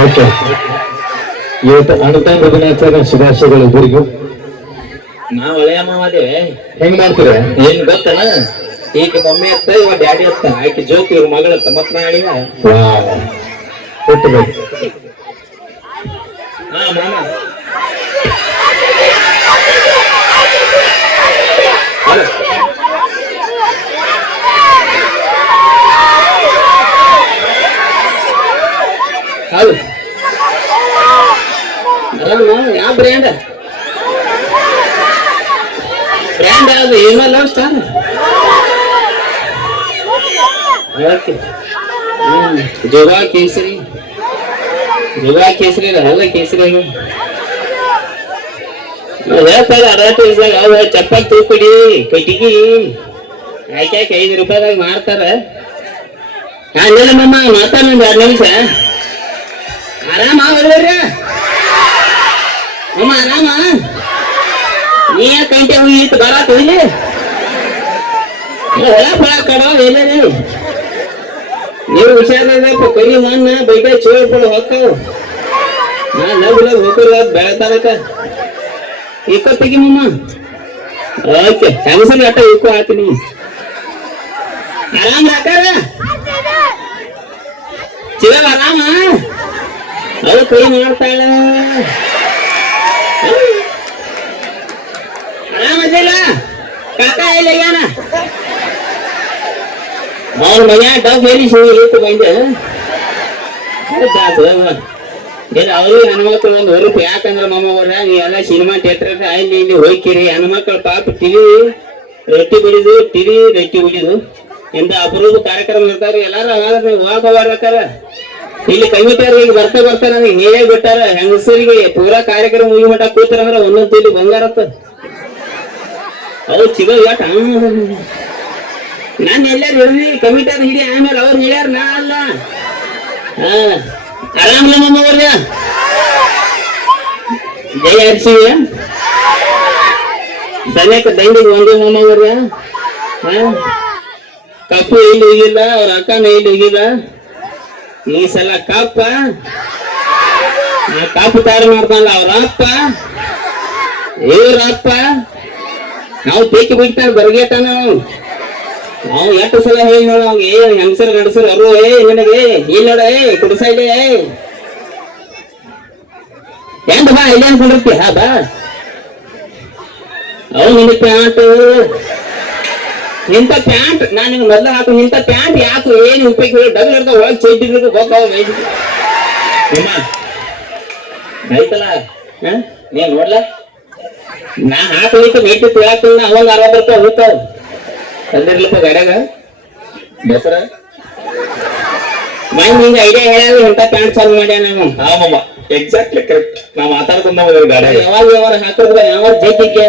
Okay, ಇವತ್ತು ಅಣ್ಣತಮ್ಮ ದಿನಾಚರಣೆ ಶುಭಾಶಯಗಳು ಇಬ್ಬರಿಗೂ. ನಾವ್ ಹಳೆಯ ಮಾವದೇವೆ. ಹೆಂಗ್ ಮಾಡ್ತೀರ? ಏನ್ ಗೊತ್ತನ, ಈಗ ಮಮ್ಮಿ ಅತ್ತ ಇವ ಡ್ಯಾಡಿ ಅತ್ತ, ಆಕೆ ಜ್ಯೋತಿ ಇವ್ರ ಮಗಳತ್ತ, ಮತ್ ನಾಳಿಗ ಹುಟ್ಟಬೇಕು. ಹಾ ಮಾಮ ಹೌದು. ಯಾವ ಬ್ರ್ಯಾಂಡ್ ಯಾವ್ದು? ಏನಲ್ಲ ಸ್ಟಾರ್. ಜೋಗ ಕೇಸರಿ, ಅಲ್ಲ ಕೇಸರಿ ಹೇಳ್ತಾರೆ ಅಡ್ವರ್ಟೈಸ್ದಾಗ. ಅವ ಚಪ್ಪಲ್ ತೂಕಡಿ ಕಟ್ಟಿಗಿ ಯಾಕೆ ₹5 ಮಾಡ್ತಾರ. ಹಂಗಿಲ್ಲ ಮಮ್ಮ, ಮಾತಾಡ 2 ನಿಮಿಷ. ಆರಾಮ ಬರ್ರಿ ಅಮ್ಮ, ಆರಾಮ. ನೀ ಕಂಟೆ ಹೋಗಿತ್ತು ಬರಾಕ ಇಲ್ಲಿ ಹೊಳ ಫಳ ಕಡೋ ಎಲ್ಲರಿ. ನೀವು ಹುಷಾರಪ್ಪ, ಕರಿ ಮಣ್ಣ ಬೈಕ ಚೋಳ್ಕೊಂಡು ಹೋಗ್ತಾವ. ಲಗ್ ಹೋಗ್ರ ಬೆಳತಾರಕ ಇಕ್ಕ ತೆಗಿ ಮಮ್ಮ. ಓಕೆ, ಹೆಂಗಸರಿ ಆಟ ಇಕ್ಕೋ ಹಾಕ್ತೀನಿ. ಆರಾಮ್ ಹಾಕಾರ ಚಿರ ಆರಾಮ. ಅವ್ರು ಕೈ ಮಾಡ್ತಾಳ. ಆರಾಮದಿಲ್ಲ ಕಾಕ? ಇಲ್ಲ ಅವ್ರ ಮನೆ ಡಬ್ ಮೇಲೆ ಇತ್ತು ಬಂದೆ. ಅವ್ರಿಗೆ ಹೆಣ್ಮಕ್ಳು ಒಂದು ಹೊರಪು. ಯಾಕಂದ್ರ ಮಮ್ಮ ಅವ್ರ ನೀ ಎಲ್ಲ ಸಿನಿಮಾ ಥಿಯೇಟರ್ ಅಲ್ಲಿ ಇಲ್ಲಿ ಹೋಗ್ಕಿರಿ. ಹೆಣ್ಮಕ್ಳು ಪಾಪ ಟಿವಿ ರೊಟ್ಟಿ ಬಿಡಿದು, ಟಿವಿ ರೊಟ್ಟಿ ಬಿಡಿದು ಇಂತ ಅಪರೂಪ ಕಾರ್ಯಕ್ರಮ ಇರ್ತಾರ. ಎಲ್ಲಾರು ಹೋಗವಾರ ಇಲ್ಲಿ ಕಮಿಟಿಯವ್ರು ಈಗ ಬರ್ತಾ ನನಗೆ ನೀವೇ ಬಿಟ್ಟಾರ. ಹೆಂಗಸರಿಗೆ ಪೂರಾ ಕಾರ್ಯಕ್ರಮ ಮುಗಿ ಮಟ್ಟ ಕೂತಾರಂದ್ರ ಒಂದೊಂದು ತಿಳಿ ಬಂಗಾರತ್ತ. ಅವು ಚಿಗ ಯಾಕ ನಾನು ಎಲ್ಲಾರು ಹಿಡ್ದಿ ಕಮಿಟಿಯವ್ರು ಹಿಡಿ, ಆಮೇಲೆ ಅವ್ರು ಹೇಳ್ಯಾರ, ನಾ ಅಲ್ಲ. ಆರಾಮಲ್ಲ ಮಮ್ಮ ಅವ್ರ? ಜಯ ಹರ್ಷಿ ಸನ್ಯಾಕ ದಂಡಿಗೆ ಒಂದು ಮಮ್ಮ ಅವ್ರ. ಕಪ್ಪು ಇಲ್ಲಿ ಹೋಗಿಲ್ಲ, ಅವ್ರ ಅಕ್ಕನ ಇಲ್ಲಿ ಹೋಗಿಲ್ಲ. ಈ ಸಲ ಕಾಪು ತಯಾರು ಮಾಡ್ತಾನಲ್ಲ ಅವ್ರ ಅಪ್ಪ, ಇವ್ರಪ್ಪ. ನಾವು ಬೇಕಿ ಬಿಡ್ತಾನೆ ಬರ್ಗೇಟಾನ. ನಾವು ಎಷ್ಟು ಸಲ ಹೇಳಿ ನೋಡ ಅವ್ಗೆ, ಹೆಂಗಸರು ಗಂಡಸರು ಅರು ನನಗೆ ಇಲ್ಲಿ ನೋಡ ಕುಡಿಸ ಇಲ್ಲಿ ಎಂತ ಬಾ ಇಲ್ಲಿ ಅನ್ಕೊಂಡಿರ್ತಿ. ಹಾ ಬಾ, ಅವ್ ನಿನ್ನ ಪ್ಯಾಂಟ್ ಇಂಥ ಪ್ಯಾಂಟ್ ನಾನು ಮೊದ್ಲು ಹಾಕು. ಇಂಥ ಪ್ಯಾಂಟ್ ಯಾಕು ಏನು ಉಪಯೋಗ? ಡಬಲ್ ಇರ್ತಾವ, ಒಳಗೆ ಚೈಟಿರ್ಬೇಕು ಗೊತ್ತಾವ. ಆಯ್ತಲ್ಲ, ನೀನ್ ನೋಡ್ಲ ನಾ ಹಾಕ್ಲಿಕ್ಕೆ ಮೇಟಿ ತಿಳಾಕ ಅವಂಗ ₹60 ಹೋಗ್ತಾವ. ತಂದಿರ್ಲಿಪ್ಪ ಗಾಡ್ಯಾಗ ದಸರ ಮೈ ನಿಂಗೆ ಐಡಿಯಾ ಹೇಳ. ಇಂಥ ಪ್ಯಾಂಟ್ ಚಾಲು ಮಾಡ್ಯ ನಾವು. ಆಮಮ್ಮ, ಎಕ್ಸಾಕ್ಟ್ಲಿ ಕರೆಕ್ಟ್. ನಾ ಮಾತಾಡ್ಕೊಂಡ ಗಾಡ್ಯಾಗ ಯಾವಾಗ ಹಾಕಿದ್ರ ಯಾವ ಜೈತಿಗೆ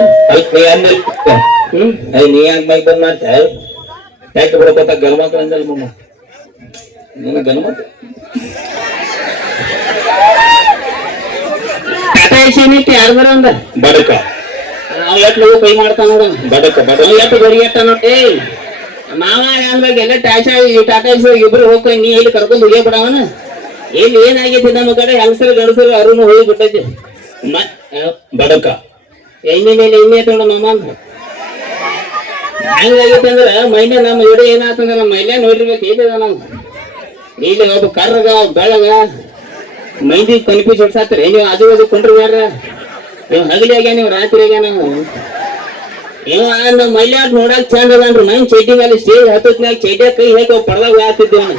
ನೀ ಯಾಕೆ ಬೈಕ್ ಬಂದ್ ಮಾಡ್ತ? ಯಾಕೆ ಬಿಡಕೋತ ಗಲ್ಮಕ್ಳು ಅಂದಲ್ ಮಮ್ಮ. ನೀನು ಗಲ್ಮಕ್ ಟಾಟಾ ಏಷಿಯನ್ ಯಾರ್ದಾರ ಅಂದ ಬಡಕ. ನಾವ್ ಎಷ್ಟು ಕೈ ಮಾಡ್ತಾನ ನೋಡ. ಬಡಕ ಎಷ್ಟು ಬರಿಗಟ್ಟ ನೋಡಿ. ಮಾವ ಅಂದಾಗ ಎಲ್ಲ ಟಾಟಾ ಏಷಿಯನ್ ಇಬ್ರು ಹೋಗ್ಕೊಂಡು ನೀ ಇಲ್ಲಿ ಕರ್ಕೊಂಡು ಹೋಗಿ ಬಿಡವನ. ಇಲ್ಲಿ ಏನಾಗೈತಿ ನಮ್ಮ ಕಡೆ ಹೆಂಗಸರು ಗಂಡಸರು ಅರುನು ಹೋಗಿ ಬಿಟ್ಟೈತಿ. ಬಡಕ ಎಣ್ಣೆ ಮೇಲೆ ಎಣ್ಣೆ ತಗೊಂಡ ಮಾಮ. ಹೆಂಗಾಗೈತಿ ಅಂದ್ರ ಮೈನೆ ನಮ್ಮ ವಿಡಿಯೋ ಏನಾತಂದ್ರ ನಮ್ಮ ಮೈಲೆ ನೋಡಿರ್ಬೇಕು. ಏನಿದ ನಾವು ಇಲ್ಲಿ ಒಬ್ಬ ಕರ್ರಗ ಬೆಳಗ ಮೈದಿ ಕನ್ಫ್ಯೂಸ್ ಹೊಡ್ಸಾತ್ರಿ. ನೀವು ಆಜು ಬಾಜು ಕೊಂಡ್ರಿ ಯಾರ? ನೀವು ಹಗಲಿ ಆಗ್ಯ, ನೀವು ರಾತ್ರಿ ಆಗ್ಯ. ನಾವು ಇವ ನಮ್ಮ ಮೈಲೆ ನೋಡಕ್ ಚಂದ ಅದನ್ರಿ. ಮೈನ್ ಚೈಟಿ ಮೇಲೆ ಸ್ಟೇಜ್ ಹತ್ತತ್ನಾಗ ಚೈಟ್ಯಾಗ ಕೈ ಹಾಕಿ ಪಡ್ದಾಗ ಹಾಕ್ತಿದ್ದೇವ.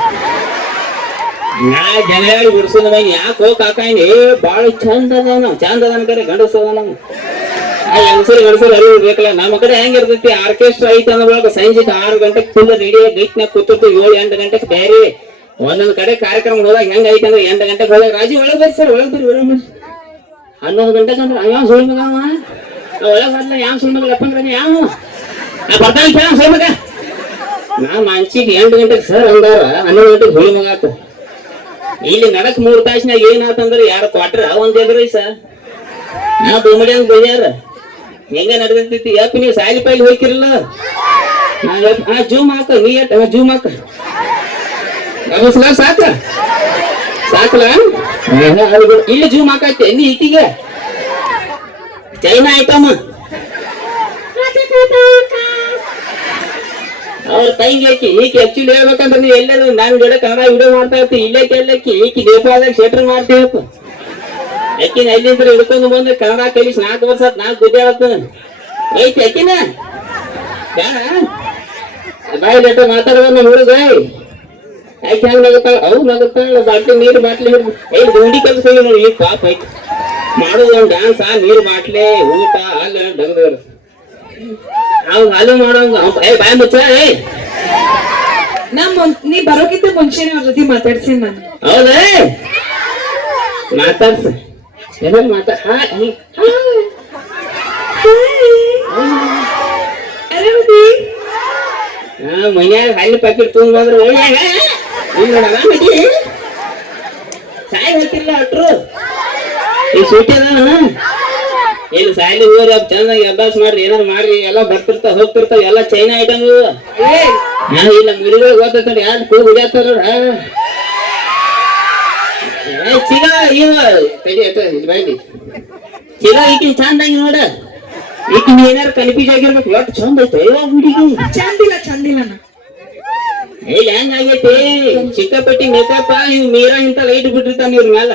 ನಾ ಜನ ಬಿಡ್ಸೋದ ಮೈ ಯಾಕೆ ಕಾಕ ಬಾಳ ಚಂದ ಅದಾವ. ಚಂದ ಅದನ್ ಕರೆ ಗಂಡಸ ಅದ. ನಾವು ಹೆಂಗಸರು ಗಂಡಸರು ಅರಿವು ಬೇಕಲ್ಲ. ನಮ್ಮ ಕಡೆ ಹೆಂಗಿರ್ತೈತಿ, ಆರ್ಕೆಸ್ಟ್ರಾ ಐತಿ ಅಂದ್ರೊಳಗ ಸಂಜೆ 6 ಗಂಟೆಗೆ ಫುಲ್ ರೆಡಿ ಗೈಟ್ನಾಗ ಕೂತಿರ್ತೀವಿ. 7-8 ಗಂಟೆಗೆ ಬೇರೆ ಒಂದೊಂದ್ ಕಡೆ ಕಾರ್ಯಕ್ರಮ ಹೋದಾಗ ಹೆಂಗ ಐತಿ ಅಂದ್ರೆ 8 ಗಂಟೆಗೆ ಹೋದಾಗ ರಾಜಿ ಒಳಗ್ ಬರ್ರಿ ಸರ್, ಒಳಗ್ ಬರ್ರಿ 11 ಗಂಟೆಗೆ ಅಂದ್ರೆ ಯಾವ ಸುಳ್ಳು ಮಗ ಒಳಗ್ ಬರ್ಲ. ಯಾವ ಸುಳ್ಳು ಮಗ ಲಪ್ಪಂದ್ರ ಯಾವ ಬರ್ತಾನೆ ಕೇಳ ಸುಳ್ಳು ಮಗ. ನಾ ಮಂಚಿಗೆ 8 ಗಂಟೆಗೆ ಸರ್ ಅಂದಾರ, 11 ಗಂಟೆಗೆ ಸುಳ್ಳು ಮಗ ಆತ. ಇಲ್ಲಿ ನಡಕ್ 3 ತಾಸಿನಾಗ ಏನಾತಂದ್ರ 2 ಕ್ವಾರ್ಟರ್ ಒಂದ್ ಎಗ್ರಿ ಸರ್. ನಾ ಬೋಮಡಿ ಅಂತ ಬೈಯಾರ. ಹೆಂಗ ನಡೆದೈತಿ ಯಾಕೆ ನೀವು ಸಾಲಿ ಪೈಲಿ ಹೋಗಿರಲ್ಲ? ಜೂಮ್ ಹಾಕ, ನೀ ಜೂಮ್ ಹಾಕ. ಸಾಕ ಸಾಕಲ್ಲ ಇಲ್ಲಿ ಜೂಮ್ ಹಾಕೈತೆ ನೀ ಈಕಿಗೆ ಚೈನಾ ಆಯ್ತಮ್ಮ ಅವ್ರ ತಂಗಿ ಆಕಿ ಈಕಿ ಆಕ್ಚುಲಿ ಹೇಳ್ಬೇಕಂದ್ರೆ ನೀವು ಎಲ್ಲರೂ ನಾನು ಜೊತೆ ಕನ್ನಡ ವಿಡಿಯೋ ಮಾಡ್ತಾ ಇರ್ತೀವಿ ಇಲ್ಲೇ ಕೇಳಕ್ಕಿ ಈಕಿ ನೇಪಾಳದಾಗ ಶೆಟ್ರ್ ಮಾಡ್ತೀವಪ್ಪ ಅಕ್ಕಿನ ಎಲ್ಲಿಂದ್ರೆ ಹಿಡ್ಕೊಂಡು ಬಂದ್ರೆ ಕನ್ನಡ ಕಲಿಸಿ 4 ವರ್ಷ 4 ಗುದ್ದಾಡತ್ತ ಐತಿ ಅಕ್ಕಿನ ಬಾಯಿ ಲೆಟ ಮಾತಾಡುವ ನಮ್ಮ ಹುಡುಗ ಆಯ್ಕೆ ಹೆಂಗ್ ನಗುತ್ತಾಳ ಅವು ನಗುತ್ತಾಳ ಬಾಟ್ಲಿ ನೀರು ಬಾಟ್ಲಿ ಹಿಡಿದು ಗುಂಡಿ ಕೆಲಸ ಹೋಗಿ ನೋಡಿ ಈಗ ಪಾಪ ಐತಿ ಮಾಡೋದು ಒಂದು ಡ್ಯಾನ್ಸ್ ನೀರು ಬಾಟ್ಲೆ ಊಟ ಅಲ್ಲ ಡಗದವ್ರು ಅವ್ನು ಹಾಲು ಮಾಡೋಂಗ ಬಾಯ್ ಮುಚ್ಚ ನೀ ಬರೋಕ್ಕಿಂತ ಮುಂಚೆನೆ ಅವ್ರ ಜೊತೆ ಮಾತಾಡ್ತೀನಿ ನಾನು ಹೌದಾ ಮಾತಾಡ್ಸ ಏನಾದ್ರು ಮನ್ಯಾಗ ಹಾಲಿನ ಪ್ಯಾಕೆಟ್ ತಗೊಂಡ್ ಬಂದ್ರೆ ಸಾಯಿ ಹೋಗ್ತಿರ್ಲ ಅಟ್ರು ಈ ಸೂಟಿ ಅದಾನ ಇಲ್ಲಿ ಸಾಲಿ ಹೋಗ್ರಿ ಚೆನ್ನಾಗಿ ಅಭ್ಯಾಸ ಮಾಡ್ರಿ ಏನಾರು ಮಾಡ್ರಿ ಎಲ್ಲ ಬರ್ತಿರ್ತಾವ ಹೋಗ್ತಿರ್ತಾವ ಎಲ್ಲ ಚೈನಾ ಐಟಮ್ ಇಲ್ಲ ಮಿರಿಗಳು ಗೊತ್ತೈತಲ್ಲ ಯಾರು ಕೂಗ್ ಹಿಡಿಯತ್ತಾರ ಚಿಗ ಇವ ಬೈಲಿ ಚಿಗ ಈಕಿನ ಚಂದಂಗಿ ನೋಡ ಈಕಿನ ಏನಾರು ಕನ್ಫ್ಯೂಸ್ ಆಗಿರ್ಬೇಕು ಎಷ್ಟು ಚಂದ ಐತೆ ಹುಡುಗಿ ಚಂದಿಲ್ಲ ಇಲ್ಲಿ ಹೆಂಗ ಆಗೈತಿ ಚಿಕ್ಕಪಟ್ಟಿ ಮೇಕಪ್ ಇವ್ ಮೀರಾ ಇಂತ ಲೈಟ್ ಬಿಟ್ಟಿರ್ತಾನ ಇವ್ರ ಮ್ಯಾಲ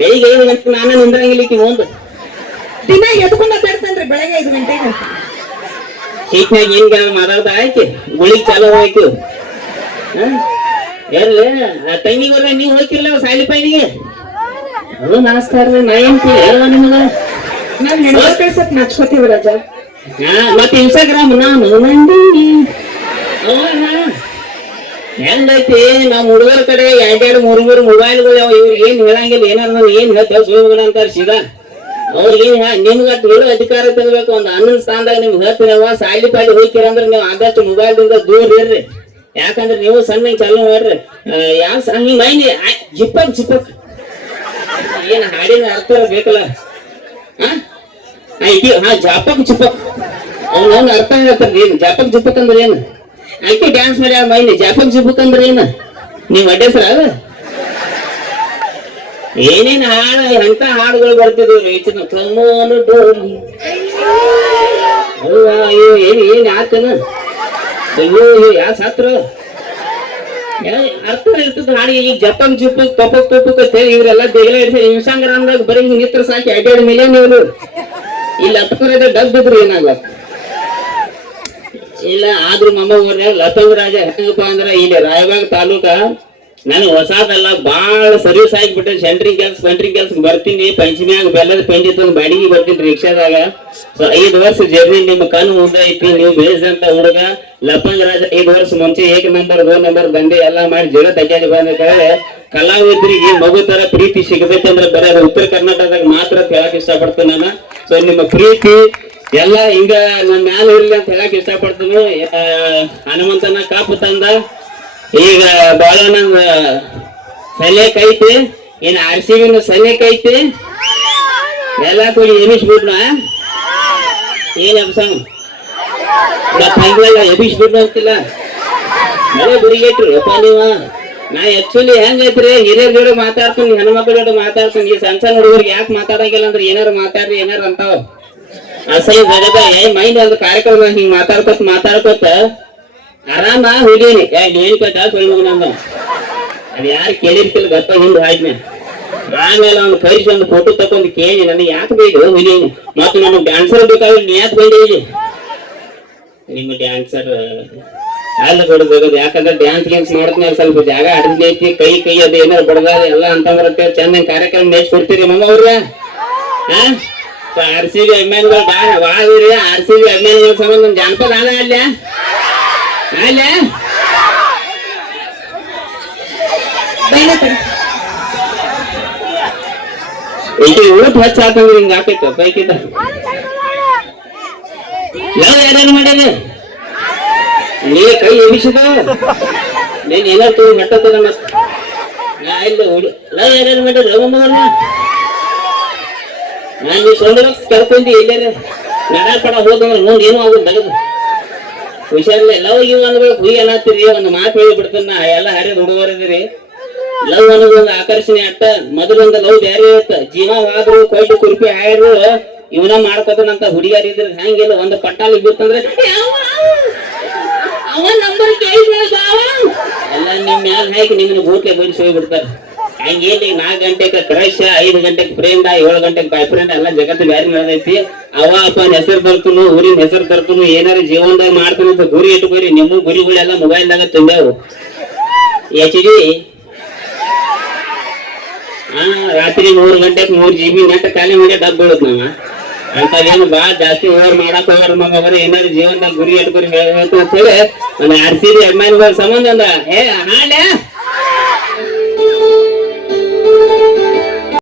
ಬೆಳಿಗ್ಗೆ 5 ಗಂಟೆ ನಾನೇ ನಿಂದ್ರಂಗಿಲ್ಲ ಈಕಿ ಮುಂದ ದಿನ ಎದ್ಕೊಂಡ್ ಮಾತಾಡ್ತಾನ್ರಿ ಬೆಳಗ್ಗೆ 5 ಗಂಟೆಗೆ ಸೀಟ್ನಾಗ ಏನ್ ಮಾತಾಡ್ತಾ ಆಯ್ತು ಗುಳಿಗ್ ಚಾಲು ಹೋಯ್ತು ಎಲ್ಲಿ ಆ ತಂಗಿಗೋರ ನೀವ್ ಹೋಗ್ತಿರ್ಲ ಸಾಲಿ ಪೈನಿಗೆ ಅದು ನಮಸ್ಕಾರ ನಾ ಏನ್ ನಿಮಗ ನಾವ್ ಹೆಣ್ಮಕ್ಳು ಕಳ್ಸಕ್ ನಾಚ್ಕೋತೀವಿ ರಾಜ ಮತ್ತೆ ಇನ್ಸ್ಟಾಗ್ರಾಮ್ ನಾನು ನಂದಿ ಹೆಂಗೈತಿ ನಮ್ ಹುಡುಗರ ಕಡೆ 2 3 ಮೊಬೈಲ್ಗಳು ಇವ್ರಿಗೆ ಏನ್ ಹೇಳಂಗಿಲ್ಲ ಏನಾರ ಏನ್ ಹೇಳ್ತೇವೆ ಸುಳ್ಳು ಅಂತಾರ ಸೀದಾ ಅವ್ರಿಗೆ ನಿಮ್ಗೆ ಹೇಳೋ ಅಧಿಕಾರ ತಗೋಬೇಕು ಒಂದು ಅನ್ನದ ಸ್ಥಾನದಾಗ ನಿಮ್ಗೆ ಹೇಳ್ತೀನವ ಸಾಲಿ ಪಾಲಿ ಹೋಗ್ತೀರ ಅಂದ್ರೆ ನೀವು ಆದಷ್ಟು ಮೊಬೈಲ್ದಿಂದ ದೂರ ಇರ್ರಿ ಯಾಕಂದ್ರೆ ನೀವು ಸಣ್ಣ ಚಾಲು ಮಾಡ್ರಿ ಯಾವ ಹಿಂಗ್ ಮೈನಿ ಜಿಪ್ಪಕ್ ಏನ್ ಹಾಡಿನ ಅರ್ಥ ಬೇಕಲ್ಲ ಜಾಪಕ್ ಚಿಪ್ಪಕ್ ಅವ್ನ ಅರ್ಥ ಹೇಳ್ತಾರ ಏನ್ ಜಾಪಕ್ ಜಿಪ್ಪಕ್ ಅಂದ್ರೆ ಏನು ಆಯ್ಕೆ ಡ್ಯಾನ್ಸ್ ಮಾಡಿ ಮೈನಿ ಜಾಪಕ್ ಜಿಪ್ಪಕ್ ಅಂದ್ರೆ ಏನ ನೀವ್ ಅಡ್ಡೆಸ್ರ ಅದ ಏನೇನ್ ಹಾಡು ಎಂತ ಹಾಡುಗಳು ಬರ್ತಿದ್ವು ರೈತನ ಕಮ್ಮೋನು ಡೋಲಿ ಏನ್ ಯಾಕನ ಅಯ್ಯೋ ಯಾ ಸಾತ್ರ ಅರ್ಥ ಇರ್ತದ ಹಾಡಿಗೆ ಈಗ ಜಪಕ್ ಜಿಪ್ಪಕ್ ತೊಪಕ್ ಅಂತ ಹೇಳಿ ಇವ್ರೆಲ್ಲ ದೇಗಲ ಇಡ್ಸಿ ಇನ್ಸ್ಟಾಗ್ರಾಮ್ದಾಗ ಬರೀ ನಿತ್ರ ಸಾಕಿ 2 ಮಿಲಿಯನ್ ಇವ್ರು ಇಲ್ಲಿ ಹತ್ಕರದ ಡಬ್ ಇದ್ರು ಏನಾಗ್ಲ ಇಲ್ಲ ಆದ್ರೂ ಮಮ್ಮ ಊರ್ನಾಗ ಲತಂಗ ರಾಜ ಹೆಂಗಪ್ಪ ಅಂದ್ರ ಇಲ್ಲಿ ರಾಯಬಾಗ್ ತಾಲೂಕ ನಾನು ಹೊಸಾದಲ್ಲ ಬಾಳ ಸರ್ವಿಸ್ ಆಗಿಬಿಟ್ಟೆ ಸೆಂಟ್ರಿಂಗ್ ಕೆಲ್ಸಕ್ಕೆ ಬರ್ತೀನಿ ಪಂಚಮಿಯಾಗ ಬೆಲ್ಲದ ಪಂಚಿ ತಂದು ಬಾಡಿಗೆ ಬರ್ತೀನಿ ರಿಕ್ಷಾದಾಗ 5 ವರ್ಷ ಜರ್ನಿ ನಿಮ್ಮ ಕಣ್ಣು ಮುಂದೆ ಐತಿ ನೀವು ಬೆಳೆಸಿದಂತ ಹುಡುಗ ಲಪಂಗ ರಾಜ 5 ವರ್ಷ ಮುಂಚೆ 1 ನಂಬರ್ 2 ನಂಬರ್ ದಂಧೆ ಎಲ್ಲಾ ಮಾಡಿ ಜೀವ ತಗ್ಯಾದಿ ಬಂದ ಕಲಾವಿದರಿಗೆ ಮಗು ತರ ಪ್ರೀತಿ ಸಿಗಬೇಕು ಅಂದ್ರೆ ಬರೀ ಅದು ಉತ್ತರ ಕರ್ನಾಟಕದಾಗ ಮಾತ್ರ ಹೇಳಕ್ ಇಷ್ಟಪಡ್ತೀನಿ ನಾನು ಸೊ ನಿಮ್ಮ ಪ್ರೀತಿ ಎಲ್ಲ ಹಿಂಗ ನನ್ನ ಮ್ಯಾಲ ಇರ್ಲಿ ಅಂತ ಹೇಳಕ್ ಇಷ್ಟಪಡ್ತೀನಿ ಹನುಮಂತನ ಕಾಪು ತಂದ ಈಗ ಬಾಳನಂದ ಸನ್ಯಾಕ ಐತಿ ಇನ್ RCB ಸನ್ಯಾಕ ಐತಿ ಎಲ್ಲಾ ಕೂಡಿ ಎಬಿಸ್ಬಿಡ್ನ ಏನ್ ಎಬ್ಸಂಗ್ ಎಬಿಸ್ಬಿಡ್ನ ಅಂತಿಲ್ಲ ಮಳೆ ಬುರಿಗೇಟ್ರಿ ಅಪ್ಪ ನೀವ ನಾ ಆಕ್ಚುಲಿ ಹೆಂಗೈತ್ರಿ ಹಿರಿಯರ್ ಜೋಡಿ ಮಾತಾಡ್ತೀನಿ ಹೆಣ್ಮಕ್ಳ ಜೋಡಿ ಮಾತಾಡ್ತೀನಿ ಈ ಸಣ್ಣ ಹುಡುಗರಿಗೆ ಯಾಕೆ ಮಾತಾಡಂಗಿಲ್ಲ ಅಂದ್ರೆ ಏನಾರು ಮಾತಾಡ್ರಿ ಏನಾರು ಅಂತಾವ ಅಸಲಿ ಜಗದ ಮೈಂಡ್ ಒಂದು ಕಾರ್ಯಕ್ರಮ ಹಿಂಗ್ ಮಾತಾಡ್ಕೊತ ಆರಾಮ ಹುಡೀನಿ ಏನ್ ಕಟ್ಟ ಸುಳ್ಮಗನಂದ ಅದ್ ಯಾರು ಕೇಳಿರ್ತಿಲ್ಲ ಗಪ್ಪ ಹಿಂದ್ ಹಾಡ್ನೆ ಆಮೇಲೆ ಅವ್ನು ಕೈಸಿ ಒಂದು ಫೋಟೋ ತಕೊಂಡ್ ಕೇಳಿ ನನಗೆ ಯಾಕೆ ಬೇಕು ಹುಡೀನಿ ಮತ್ತೆ ನಮಗ್ ಡ್ಯಾನ್ಸರ್ ಬೇಕಾದ್ರೆ ನೀ ಯಾಕೆ ಬಂದಿದ್ದೀನಿ ನಿಮ್ಮ ಡ್ಯಾನ್ಸರ್ ಅಲ್ಲ ಕೊಡೋದು ಯಾಕಂದ್ರೆ ಡ್ಯಾನ್ಸ್ ಗೇನ್ಸ್ ಮಾಡಿದ್ಮೇಲೆ ಸ್ವಲ್ಪ ಜಾಗ ಅಡದೈತಿ ಕೈ ಅದು ಏನಾರು ಬಡದ ಎಲ್ಲ ಅಂತ ಬರುತ್ತೆ ಚಂದ ಕಾರ್ಯಕ್ರಮ ನೆಚ್చి ಕೊಡ್ತೀರಿ ಮಮ್ಮ ಅವ್ರ RCB ಅಭಿಮಾನಿಗಳು ಬಾಳಿರಿ RCB ಅಭಿಮಾನಿಗಳ ಸಂಬಂಧ ಒಂದು ಜಾನಪದ ಅಲ್ಲ ಅಲ್ಲ ಈಗ ಊಟ ಹಚ್ಚ ಹಾಕಂದ್ರೆ ಹಿಂಗ ಹಾಕೈತ ಬೈಕಿದ ಯಾವ ಯಾರು ಮಾಡ್ಯಾರ ನೀ ಕೈ ಎಬಿಸಿದ ನೀನ್ ಏನಾರು ಮೆಟ್ಟದ ಇಲ್ಲ ಲವ್ ಯಾರು ಮಾಡ್ಯಾರ ರವಮ್ಮವ್ರನ್ನ ನಾನು ನೀವು ಸೊಂದ ಕರ್ಕೊಂಡಿ ಎಲ್ಲಾರ ನಡಾಪಡ ಹೋದಂದ್ರೆ ಮುಂದೆ ಏನೂ ಆಗೋದು ತಗದು ಹುಷಾರಿಲ್ಲ ಲವ್ ಇವ್ ಅಂದ್ಬೇಕು ಹುಯಿ ಅನ್ನತ್ತೀರಿ ಒಂದು ಮಾತು ಹೇಳಿಬಿಡ್ತಾನ ಎಲ್ಲ ಹರಿದ ಹುಡುಗರಿದಿರಿ ಲವ್ ಅನ್ನೋದು ಒಂದು ಆಕರ್ಷಣೆ ಅಟ್ಟ ಮೊದಲೊಂದು ಲವ್ ಬ್ಯಾರೆ ಇತ್ತ ಜೀವ ಆದ್ರು ಕೊಯ್ದು ಕುರ್ಪಿ ಹಾಯ್ರು ಇವನ ಮಾಡ್ಕೋತಾನಂತ ಹುಡುಗಿಯರ್ ಇದ್ರ ಹಂಗಿಲ್ಲ ಒಂದು ಪಟ್ಟಾಲಿ ಬಿತ್ತಂದ್ರೆ ಅವ ನಂಬರ್ ಎಲ್ಲ ನಿಮ್ ಮ್ಯಾಲ ಹಾಕಿ ನಿಮ್ನ ಬೂಟ್ಲೆ ಬಂದು ಹೋಗ್ಬಿಡ್ತಾರ. ಹಂಗೇಲಿ 4 ಗಂಟೆಗೆ ಕ್ರಶ್ 5 ಗಂಟೆಗೆ ಫ್ರೆಂಡ್ 7 ಗಂಟೆಗೆ ಬಾಯ್ ಫ್ರೆಂಡ್ ಎಲ್ಲ ಜಗತ್ತು ಬ್ಯಾರೆ ನಡೆದೈತಿ. ಅವ ಅಪ್ಪನ ಹೆಸರು ತರ್ತನು ಊರಿನ ಹೆಸರು ತರ್ತನು ಏನಾರ ಜೀವನದಾಗ ಮಾಡ್ತಾನ ಅಂತ ಗುರಿ ಇಟ್ಕೋರಿ. ನಿಮ್ಮ ಗುರಿಗಳೆಲ್ಲ ಮೊಬೈಲ್ದಾಗ ತುಂಬ್ಯಾವು. HD ರಾತ್ರಿ 3 ಗಂಟೆಗೆ 3 GB ನೆಟ್ ಖಾಲಿ ಮಾಡಿ ಡಬ್ ಬೀಳುತ್ತ ನಾವ ಅಂತವೇನು ಬಾಳ ಜಾಸ್ತಿ ಓವರ್ ಮಾಡಕ್ ಹೋಗ್ರ ಮಗ ಏನಾರು ಜೀವನದಾಗ ಗುರಿ ಇಟ್ಕೋರಿ ಅಂತ ಹೇಳಿ ಒಂದು RCB ಅಭಿಮಾನಿಗಳ ಸಂಬಂಧ ಅಂದ ಹಾಡ್ಯ